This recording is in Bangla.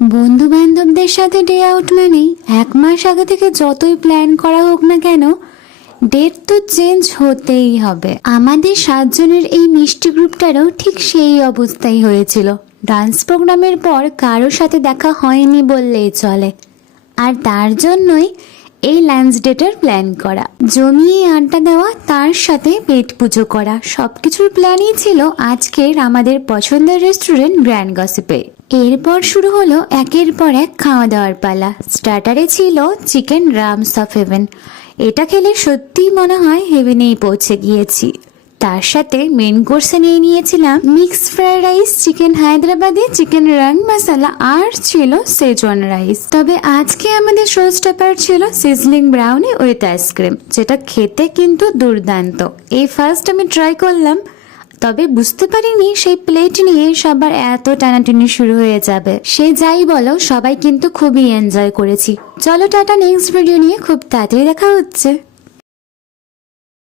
বন্ধু বান্ধবদের সাথে ডে আউট মানেই 1 মাস আগে থেকে যতই প্ল্যান করা হোক না কেন, ডেট তো চেঞ্জ হতেই হবে। আমাদের 7 জনের এই মিষ্টি গ্রুপটারও ঠিক সেই অবস্থাই হয়েছিল। ডান্স প্রোগ্রামের পর কারোর সাথে দেখা হয়নি বললেই চলে, আর তার জন্যই এই লাঞ্চ ডেটের প্ল্যান করা, জমিয়ে আড্ডা দেওয়া, তার সাথে পেট পুজো করা, সবকিছুর প্ল্যানই ছিল আজকের আমাদের পছন্দের রেস্টুরেন্ট গ্র্যান্ড গসিপে। এরপর শুরু হলো একের পর এক খাওয়া দাওয়ার পালা। স্টার্টারে ছিল চিকেন রামস অফ হেভেন। এটা খেলে সত্যিই মনে হয় হেভেনেই পৌঁছে গিয়েছি। তার সাথে মেন কোর্সে নিয়ে নিয়েছিলাম mix fried rice, chicken Hyderabadi, chicken রাং মশলা, আর ছিল সেজওয়ান রাইস। তবে আজকে আমাদের শো স্টপার ছিল সিজলিং ব্রাউনি উইথ আইসক্রিম, যেটা খেতে কিন্তু দুর্দান্ত। এই ফার্স্ট আমি ট্রাই করলাম, তবে বুঝতে পারিনি সেই প্লেট নিয়ে সবার এত টানাটানি শুরু হয়ে যাবে। সে যাই বলো, সবাই কিন্তু খুবই এনজয় করেছি। চলো টাটা, নেক্সট ভিডিও নিয়ে খুব তাড়াতাড়ি দেখা হচ্ছে।